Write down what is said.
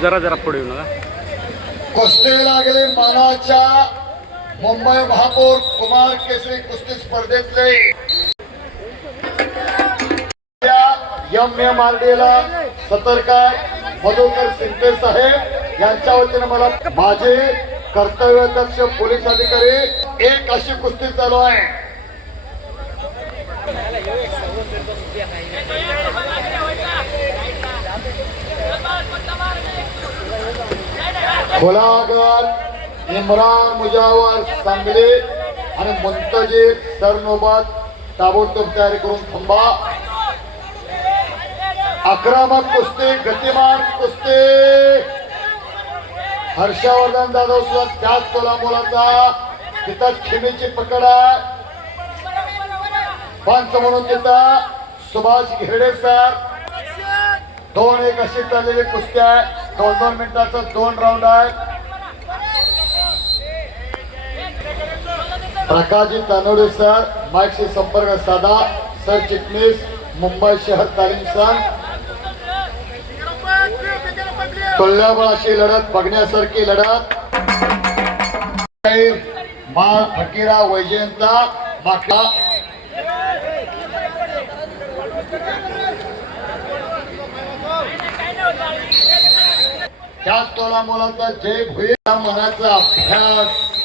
जरा जरा पुढे येऊ नका. कुस्ती लागले मानाच्या मुंबई महापौर कुमार केसरी कुस्ती स्पर्धेतले MMRDला सतर्क मधुकर सिंटे साहेब यांच्या वतीने मला माझे कर्तव्यदक्ष पोलीस अधिकारी एक अशी कुस्ती चालू आहे. खोलागड इम्रान मुजावर सांगली आणि मुंतजीर सरनोबत ताबडतोब तयारी करून थांबा. आक्रमक कुस्ती, गतिमान कुस्ती. हर्षवर्धन जाधव सुद्धा त्याच तोलामोलाचा तिथं खिमीची पकड आहे. पंच म्हणून तिथं सुभाष घेडे सर. 2-1 अशी चाललेली कुस्ती आहे. 2-2 मिनिटाचा 2 राऊंड आहे. प्रकाशजी तानोडे सर माईकशी संपर्क साधा. सर चिटणीस मुंबई शहर तालीम संघ. तुल्यबळाशी लढत बघण्यासारखी लढत. माळ फकीरा वैजयंता मागला त्याच तोला मुलांचा जय भुई मनाचा अभ्यास.